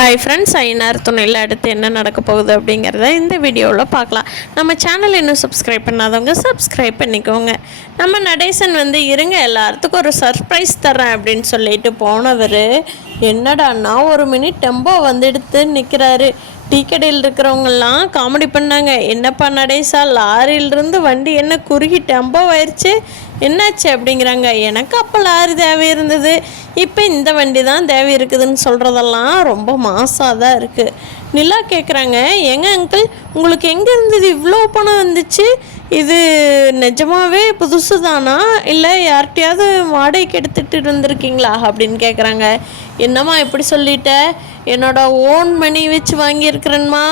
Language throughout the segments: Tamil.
ஹாய் ஃப்ரெண்ட்ஸ், ஐநார் துணையில் அடுத்து என்ன நடக்க போகுது அப்படிங்கிறத இந்த வீடியோவில் பார்க்கலாம். நம்ம சேனல் இன்னும் சப்ஸ்கிரைப் பண்ணாதவங்க சப்ஸ்கிரைப் பண்ணிக்கோங்க. நம்ம நடேசன் இருங்க எல்லாத்துக்கும் ஒரு சர்ப்ரைஸ் தரேன் அப்படின்னு சொல்லிட்டு போனவர் என்னடான்னா ஒரு மினி டெம்போ எடுத்து நிற்கிறாரு. டீ கடையில் இருக்கிறவங்கெல்லாம் காமெடி பண்ணாங்க. என்னப்பா நடேசா, லாரியிலிருந்து வண்டி என்ன குறுகி டெம்போ ஆயிடுச்சு, என்னாச்சு அப்படிங்கிறாங்க. எனக்கு அப்போ லாரி தேவை இருந்தது, இப்போ இந்த வண்டி தான் தேவை இருக்குதுன்னு சொல்கிறதெல்லாம் ரொம்ப மாசாக தான் இருக்குது. நிலா கேட்குறாங்க, ஏங்க அங்கிள் உங்களுக்கு எங்கே இருந்தது இவ்வளோ பணம் வந்துச்சு? இது நிஜமாகவே புதுசு தானா, இல்லை யார்கிட்டையாவது வாடகைக்கு எடுத்துகிட்டு இருந்திருக்கீங்களா அப்படின்னு கேட்குறாங்க. என்னம்மா இப்படி சொல்லிட்ட, என்னோட ஓன் மணி வச்சு வாங்கியிருக்கிறேன்மா,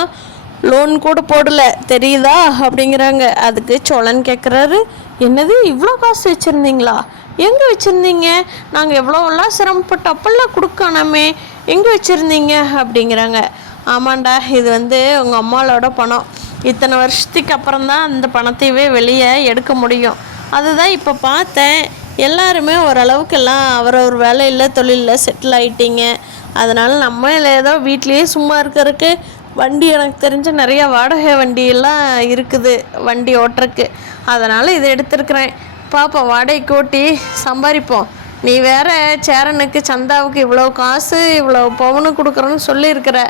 லோன் கூட போடலை தெரியுதா அப்படிங்கிறாங்க. அதுக்கு சோழன் கேட்குறாரு, என்னது இவ்வளோ காசு வச்சுருந்தீங்களா, எங்கே வச்சுருந்தீங்க? நாங்கள் எவ்வளோலாம் சிரமப்பட்டு அப்பெல்லாம் கொடுக்கணுமே, எங்கே வச்சுருந்தீங்க அப்படிங்கிறாங்க. ஆமாண்டா, இது உங்கள் அம்மாவோட பணம், இத்தனை வருஷத்துக்கு அப்புறம்தான் அந்த பணத்தையே வெளியே எடுக்க முடியும். அதுதான் இப்போ பார்த்தேன், எல்லாருமே ஓரளவுக்கெல்லாம் அவரவர் வேலையில் தொழிலில் செட்டில் ஆகிட்டீங்க. அதனால் நம்ம ஏதோ வீட்லேயே சும்மா இருக்கிறதுக்கு வண்டி எனக்கு தெரிஞ்ச நிறையா வாடகை வண்டியெல்லாம் இருக்குது வண்டி ஓட்டுறக்கு, அதனால் இதை எடுத்துருக்குறேன். பாப்போம், வாடகைக்கு ஓட்டி சம்பாதிப்போம். நீ வேறு சேரனுக்கு சந்தாவுக்கு இவ்வளோ காசு இவ்வளோ பவுனு கொடுக்குறோன்னு சொல்லியிருக்கிற,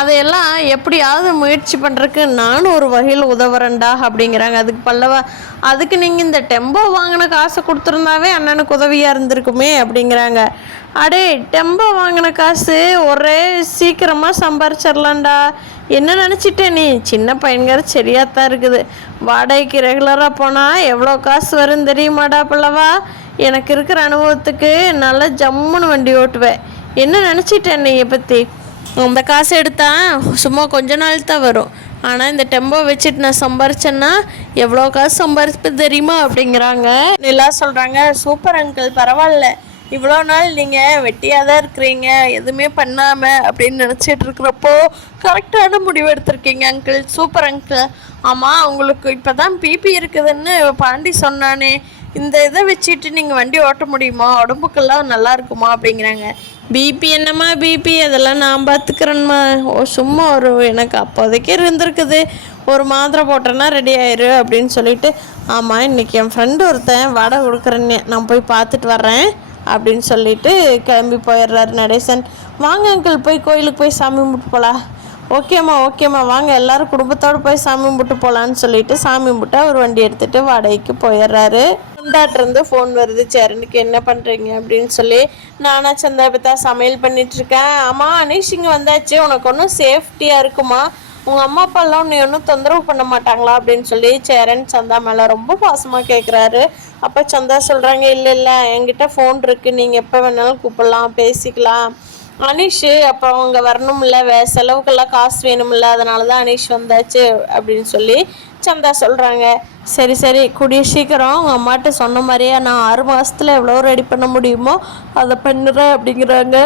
அதையெல்லாம் எப்படியாவது முயற்சி பண்ணுறதுக்கு நானும் ஒரு வகையில் உதவுறேன்டா அப்படிங்கிறாங்க. அதுக்கு பல்லவா, அதுக்கு நீங்கள் இந்த டெம்போ வாங்கின காசை கொடுத்துருந்தாவே அண்ணனுக்கு உதவியாக இருந்திருக்குமே அப்படிங்கிறாங்க. அடே, டெம்போ வாங்கின காசு ஒரே சீக்கிரமாக சம்பாரிச்சிடலான்டா, என்ன நினச்சிட்டேன் நீ? சின்ன பையன்கிற சரியாகத்தான் இருக்குது. வாடகைக்கு ரெகுலராக போனால் எவ்வளோ காசு வரும் தெரியுமாடா பல்லவா? எனக்கு இருக்கிற அனுபவத்துக்கு நல்லா ஜம்முன்னு வண்டி ஓட்டுவேன். என்ன நினச்சிட்டேன் நீ பற்றி? அந்த காசு எடுத்தால் சும்மா கொஞ்ச நாள் தான் வரும், ஆனால் இந்த டெம்போ வச்சுட்டு நான் சம்பாரிச்சேன்னா எவ்வளோ காசு சம்பாரிப்பது தெரியுமா அப்படிங்கிறாங்க. எல்லாம் சொல்கிறாங்க, சூப்பர் அங்கிள், பரவாயில்ல, இவ்வளோ நாள் நீங்கள் வெட்டியாக தான் இருக்கிறீங்க, எதுவுமே பண்ணாமல் அப்படின்னு நினச்சிட்டு இருக்கிறப்போ கரெக்டான முடிவு எடுத்திருக்கீங்க அங்கிள், சூப்பர் அங்கிள். ஆமாம், உங்களுக்கு இப்போ தான் பிபி இருக்குதுன்னு பாண்டி சொன்னானே, இந்த இதை வச்சுட்டு நீங்கள் வண்டி ஓட்ட முடியுமா, உடம்புக்கெல்லாம் நல்லா இருக்குமா அப்படிங்கிறாங்க. பிபி என்னம்மா பிபி, அதெல்லாம் நான் பார்த்துக்கிறேன்மா. சும்மா ஒரு எனக்கு அப்போதைக்கே இருந்திருக்குது, ஒரு மாத்திரை போட்டேன்னா ரெடி ஆயிரு அப்படின்னு சொல்லிட்டு, ஆமாம் இன்றைக்கி என் ஃப்ரெண்டு ஒருத்தன் வாடகை கொடுக்குறேன்னு, நான் போய் பார்த்துட்டு வர்றேன் அப்படின்னு சொல்லிட்டு கிளம்பி போயிடுறாரு நடேசன். வாங்க அங்கிள், போய் கோயிலுக்கு போய் சாமி கும்பிட்டு போகலாம். ஓகேம்மா வாங்க எல்லோரும் குடும்பத்தோடு போய் சாமி கும்பிட்டு போகலான்னு சொல்லிட்டு சாமி கும்பிட்டு அவர் வண்டி எடுத்துகிட்டு வாடகைக்கு போயிடுறாரு. சந்தாட்டிருந்து ஃபோன் வருது, சேரனுக்கு என்ன பண்ணுறீங்க அப்படின்னு சொல்லி. நானா சந்தா பத்தா சமையல் பண்ணிகிட்ருக்கேன். ஆமாம் அனீஷ் இங்கே வந்தாச்சு, உனக்கு ஒன்றும் சேஃப்டியாக இருக்குமா, உங்கள் அம்மா அப்பாலாம் உன்னை ஒன்றும் தொந்தரவு பண்ண மாட்டாங்களா அப்படின்னு சொல்லி சேரன் சந்தா மேலே ரொம்ப பாசமாக கேட்குறாரு. அப்போ சந்தா சொல்கிறாங்க, இல்லை என்கிட்ட ஃபோன் இருக்குது, நீங்கள் எப்போ வேணாலும் கூப்பிடலாம், பேசிக்கலாம். அனீஷ் அப்போ அவங்க வரணும்ல, செலவுக்கெல்லாம் காசு வேணும்ல, அதனால தான் அனீஷ் வந்தாச்சு அப்படின்னு சொல்லி சந்தா சொல்கிறாங்க. சரி கூடிய சீக்கிரம் உங்கள் அம்மாட்ட சொன்ன மாதிரியே நான் 6 மாதத்தில் எவ்வளோ ரெடி பண்ண முடியுமோ அதை பண்ணுறேன் அப்படிங்கிறாங்க.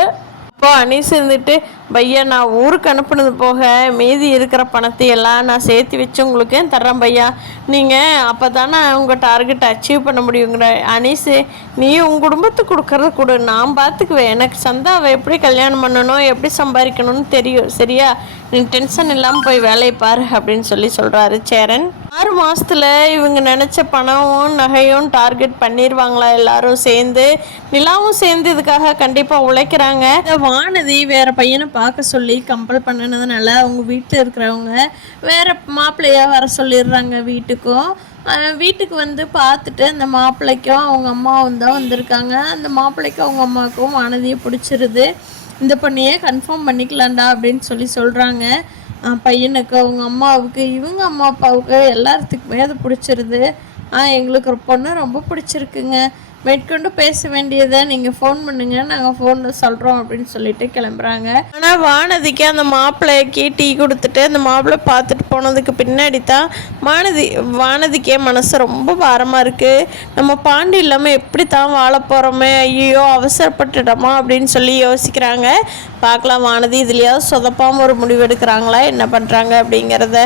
அப்போ அனீஸ் இருந்துட்டு, பையா நான் ஊருக்கு அனுப்புனது போக மீதி இருக்கிற பணத்தை எல்லாம் நான் சேர்த்து வச்சு உங்களுக்கு தர்றேன் பையா, நீங்கள் அப்போ தானே உங்கள் டார்கெட்டை அச்சீவ் பண்ண முடியுங்கிற. அனீஸு, நீ உங்கள் குடும்பத்துக்கு கொடுக்கறத கொடு, நான் பார்த்துக்குவேன், எனக்கு சந்தாவை எப்படி கல்யாணம் பண்ணணும் எப்படி சம்பாதிக்கணும்னு தெரியும், சரியா, நீ டென்ஷன் இல்லாமல் போய் வேலையை பாரு அப்படின்னு சொல்கிறாரு சேரன். 6 மாதத்தில் இவங்க நினச்ச பணமும் நகையும் டார்கெட் பண்ணிடுவாங்களா எல்லாரும் சேர்ந்து? நிலாவும் சேர்ந்து இதுக்காக கண்டிப்பாக உழைக்கிறாங்க. இந்த வானதி வேறு பையனை பார்க்க சொல்லி கம்பல் பண்ணினதுனால அவங்க வீட்டில் இருக்கிறவங்க வேறு மாப்பிள்ளையாக வர சொல்லிடுறாங்க வீட்டுக்கும். வீட்டுக்கு பார்த்துட்டு அந்த மாப்பிள்ளைக்கும் அவங்க அம்மாவும் தான் வந்திருக்காங்க. அந்த மாப்பிள்ளைக்கும் அவங்க அம்மாவுக்கும் வானதியை பிடிச்சிருது. இந்த பொண்ணையே கன்ஃபார்ம் பண்ணிக்கலாம்டா அப்படின்னு சொல்கிறாங்க. பையனுக்கு அவங்க அம்மாவுக்கு இவங்க அம்மா அப்பாவுக்கு எல்லாத்துக்குமே அது பிடிச்சிருது. எங்களுக்கு ஒரு பொண்ணு ரொம்ப பிடிச்சிருக்குங்க, மேற்கொண்டு பேச வேண்டியதை நீங்கள் ஃபோன் பண்ணுங்க, நாங்கள் ஃபோனில் சொல்கிறோம் அப்படின்னு சொல்லிட்டு கிளம்புறாங்க. ஆனால் வானதிக்கு அந்த மாப்பிள்ளைக்கு டீ கொடுத்துட்டு அந்த மாப்பிள்ளை பார்த்துட்டு போனதுக்கு பின்னாடி தான் வானதிக்கே மனசு ரொம்ப பாரமாக இருக்குது. நம்ம பாண்டி இல்லாமல் எப்படி தான் வாழ போகிறோமே, ஐயோ அவசரப்பட்டுட்டோமா அப்படின்னு சொல்லி யோசிக்கிறாங்க. பார்க்கலாம் வானதி இதுலையாவது சொதப்பாமல் ஒரு முடிவு எடுக்கிறாங்களா, என்ன பண்ணுறாங்க அப்படிங்கிறத.